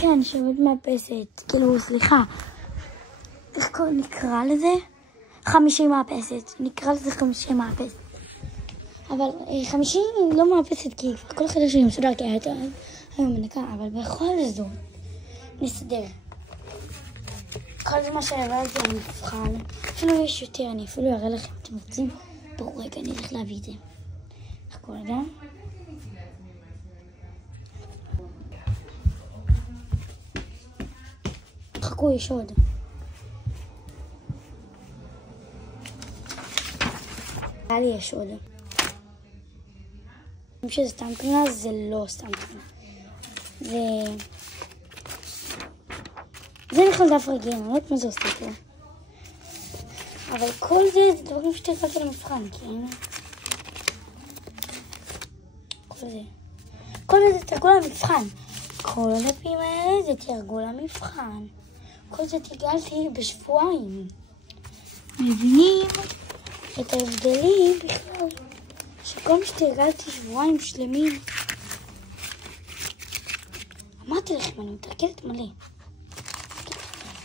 כן, שעובד מאפסת. כאילו, סליחה. איך נקרא לזה? 50 מאפסת. נקרא לזה 50 מאפסת. אבל 50 לא מאפסת, כי כל החדר שלי מסודר, כי הייתה היום מנקה, אבל בכל זאת נסדר. כל זמן שהעברתי אני מבחן. אפילו יש יותר, אני אפילו אראה לכם. אתם רוצים? ברור, רגע, אני הולך להביא את זה. חכו רגע. חכו, יש עוד. היה לי יש עוד. אם שזה סתם קנה, זה לא סתם קנה. זה נכנס דף רגיל, אני לא יודעת מה זה עושה פה. אבל כל זה דברים שתרגלתי למבחן, כן? כל זה תרגול למבחן. כל הדפים האלה זה תרגול למבחן. כל זה תרגלתי בשבועיים. מבינים את ההבדלים בכלל? שכל מה שתרגלתי שבועיים שלמים. אמרתי לכם, אני מתרכזת מלא.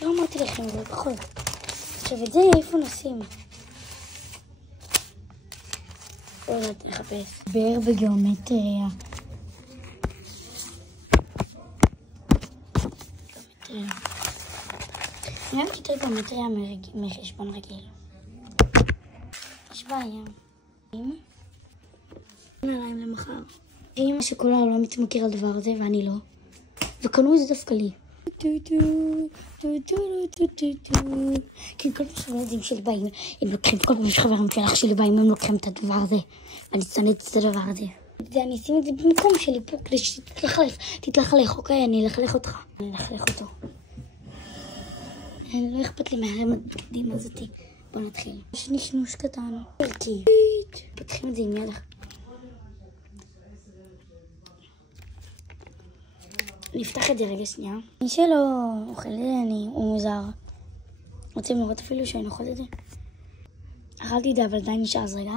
לא אמרתי לכם, אבל בכל זאת. עכשיו את זה איפה נשים? לא יודעת, נחפש. באר בגיאומטריה. אני אוהבת יותר גיאומטריה מחשבון רגיל. יש בעיה. נעליים למחר. אמא שכל העולם מתמכר על דבר הזה ואני לא. וקנו את זה דווקא לי. כי כל פעם שחברים שלי באים, הם לוקחים, כל פעם שחברים של אח שלי באים, הם לוקחים את הדבר הזה. ואני צנית את הדבר הזה. אני אשים את זה במקום שלי פה, כדי שתתלכלך, אוקיי? אני אלכלך אותך. אני אלכלך אותו. לא אכפת לי מהרם הקדימה הזאתי. בוא נתחיל. יש נשנוש קטן. ערכי. פותחים את זה עם יד. נפתח את זה רגע שנייה. מי שלא אוכל את זה, הוא מוזר. רוצים לראות אפילו שאני אוכל את זה? אכלתי את זה, אבל עדיין נשאר אז רגע.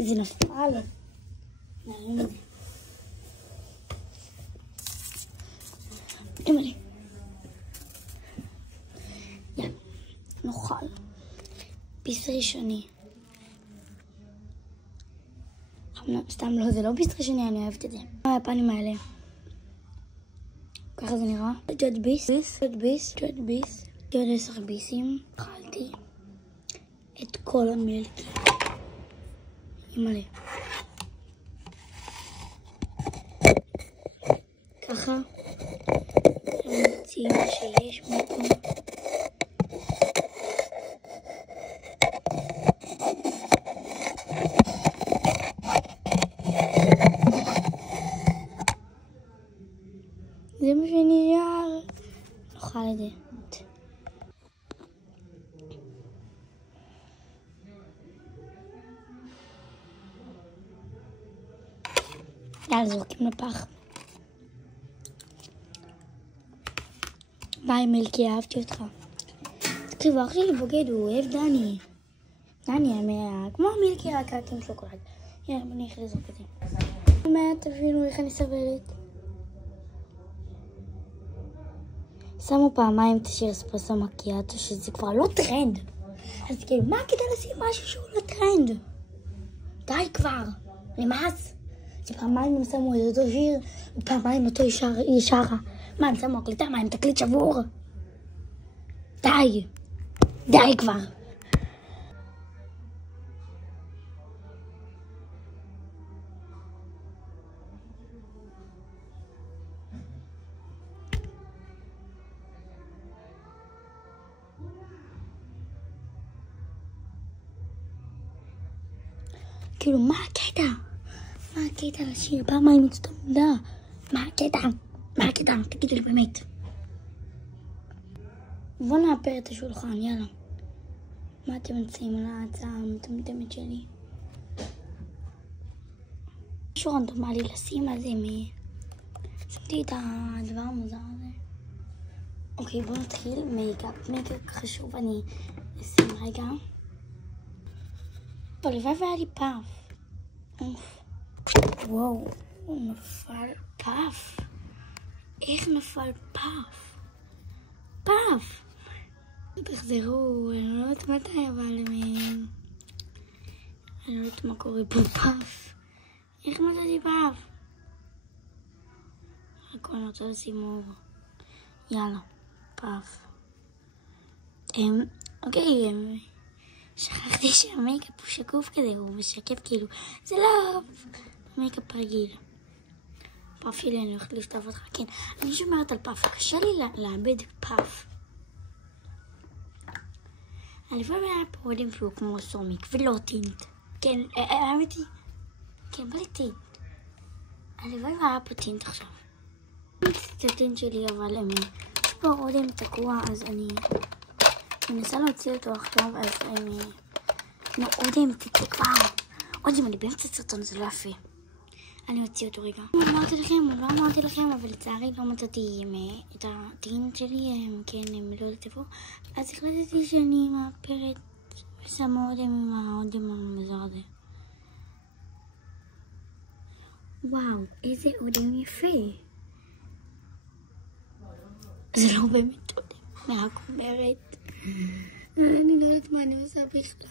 זה נפל. נעלים את זה. אמא לי. יאללה, נאכל. ביס ראשוני. סתם לא, זה לא ביס ראשוני, אני אוהבת את זה. הפנים האלה. ככה זה נראה. עוד ביס. עוד 10 ביסים. אכלתי את כל המילקי. אמא לי. ככה. מציעים שיש מקום. זה מה שנשאר. נאכל את זה. יאללה, זורקים לפח. ביי מילקי, אהבתי אותך. תקשיבו, אח שלי בוגד, הוא אוהב דני. דני, כמו מילקי רק עם שוקולד. יאללה, בוא נלך לזרוק את זה. תבינו איך אני סבלת. שמו פעמיים את השיר אספרסו מקיאטו, שזה כבר לא טרנד. אז כאילו, מה כדאי לשים משהו שהוא לא טרנד? די כבר, נמאס. שפעמיים הם שמו את אותו שיר, ופעמיים אותו היא שרה. מה, הם שמו הקליטה? מה, הם תקליט שבור? די. די כבר. כאילו, מה הקטע? מה הקטע לשיר? פעמיים את אותה מילה? מה הקטע? מה הקטע? תגידו לי באמת. בוא נאפר את השולחן, יאללה. מה אתם מציעים על ההצעה המטומטמת שלי? משהו רנדומלי לשים על זה שמתי את הדבר המוזר הזה. אוקיי, בוא נתחיל. מייקאפ חשוב, אני אשים רגע. הלוואי והיה לי פאף. וואו, הוא נפל פאף. איך נפל פאף? פאף! תחזרו, אני לא יודעת מתי, אבל אני לא יודעת מה קורה פה. פאף. איך מצאתי פאף? הכל אני רוצה לשים אור. יאללה, פאף. אוקיי, שכחתי שהמייקאפ הוא שקוף כזה, הוא משקף כאילו, זה לא מייקאפ רגיל. פאף שלי, אני הולכת לשטוף אותך, כן, אני שומרת על פאף, קשה לי לאבד פאף. הלוואי היה פה אודם שהוא כמו סומיק, ולא טינט. כן, האמת היא, כן, בלי טינט. הלוואי היה פה טינט עכשיו. זה טינט שלי, אבל יש פה אודם תקוע, אז אני מנסה להוציא אותו עכשיו, אז אודם תקוע. אודם, אני באמצע סרטון, זה לא יפה. אני אוציא אותו רגע. לא אמרתי לכם, אבל לצערי לא מצאתי את הטינט שלי, כן, הם לא יודעת איפה. אז החלטתי שאני מאפרת ושמה אודם עם האודם המזר הזה. וואו, איזה אודם יפה. זה לא באמת אודם, אני רק אומרת. אני לא יודעת מה אני עושה בכלל.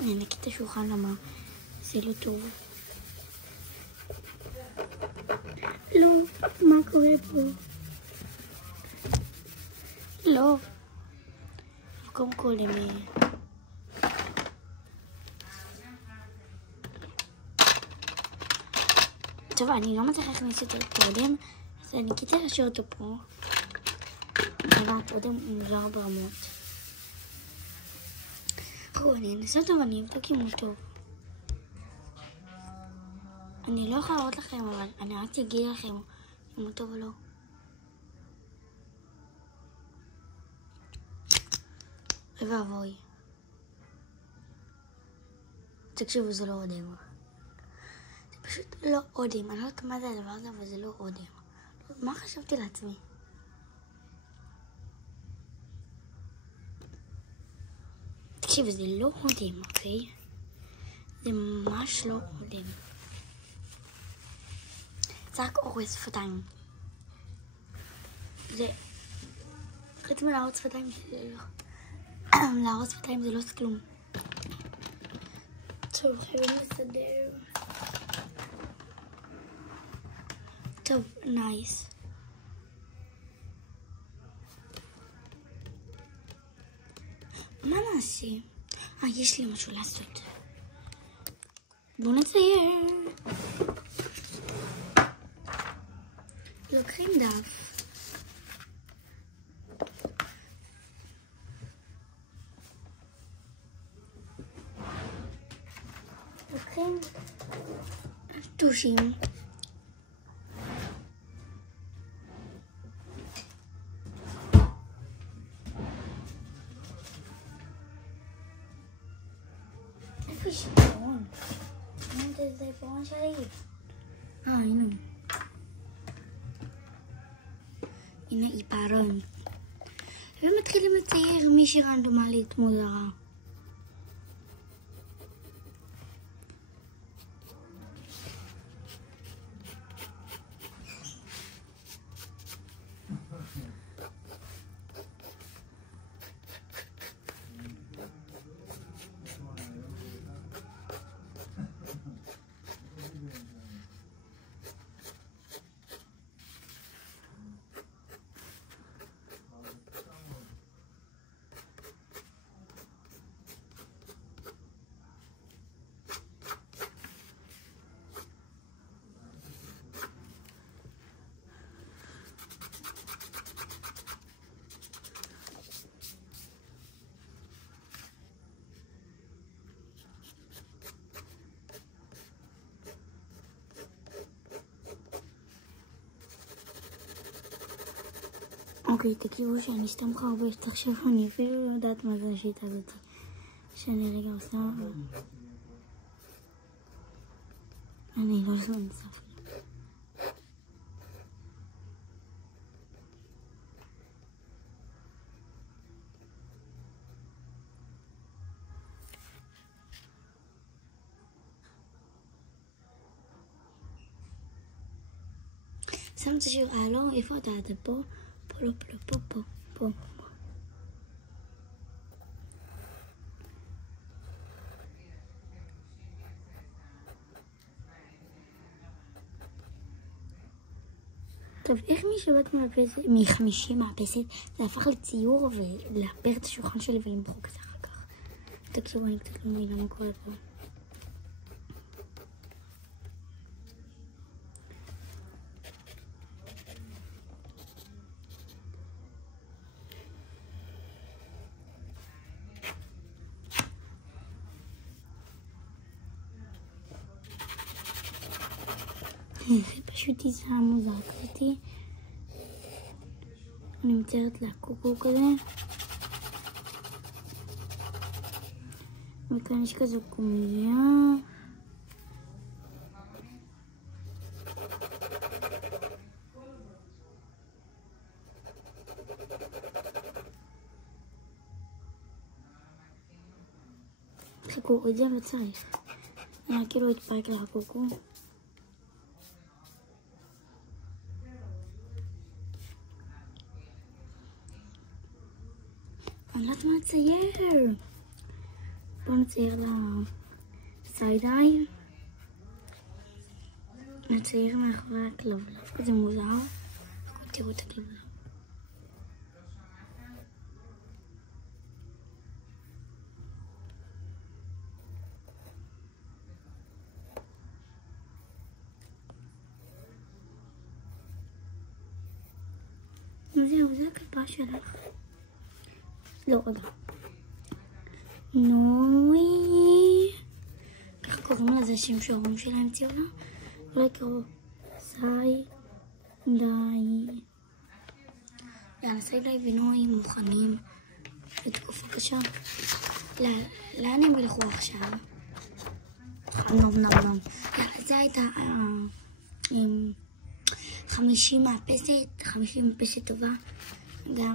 אני נקי את השולחן, למה זה לא טוב. לא, מה קורה פה? לא. קודם כל טוב, אני לא מצליחה להכניס יותר קודם, אז אני כדי להשאיר אותו פה. אבל קודם הוא מוזר ברמות. אני אנסה אותו ואני אבדוק אם הוא טוב. אני לא יכולה לראות לכם, אבל אני רק אגיד לכם אם הוא טוב או לא. ואבוי. תקשיבו, זה לא אודם. זה פשוט לא אודם. אני לא יודעת מה זה הדבר הזה, אבל זה לא אודם. מה חשבתי לעצמי? תקשיבו, זה לא אודם, אוקיי? זה ממש לא אודם. זה רק אורז שפתיים. זה... חוץ מלארוז שפתיים זה לא... לארוז שפתיים זה לא כלום. טוב, חייבים לסדר. טוב, נייס. מה נעשה? יש לי משהו לעשות. בואו נצייר. לוקחים דף. לוקחים טושים. איפה יש עיפרון? זה עיפרון שלי. הנה. הנה עיפרון. ומתחילים לצייר מישהי רנדומלית מוזרה. אוקיי, תקשיבו שאני סתם חרבש, תחשבו, אני אפילו לא יודעת מה זה השיטה הזאת שאני רגע עושה, אבל אני לא יודעת אפילו. שם את השיר, לא, איפה אתה פה? פה, לא, פה, פה, פה. טוב, איך משבת מאפסת, מ50 מאפסת, זה הפך לציור ולאפר את השולחן שלי ולמחוק את זה אחר כך. תקשיבו, אני קצת לא מבינה מה קורה פה. זה פשוט טיסה מוזר כזאתי. אני מציירת לה קוקו כזה. וכאן יש כזו קומיה. חכו, את זה לא צריך. היה כאילו התפרק לה קוקו. אני לא יודעת מה לצייר. בואו נצייר לסייד-איי. נצייר מאחורי הכלבלב, כזה מוזר. תראו את הכלבלב. זהו, זה הכלבה שלך. לא, רגע. נוי. ככה קוראים לזה שם שההורים שלה המציאו לה. אולי קראו סייד-איי. יאללה, סייד-איי ונוי מוכנים לתקופה קשה. לאן הם ילכו עכשיו? נום. יאללה, זה הייתה 50 מאפסת טובה. גם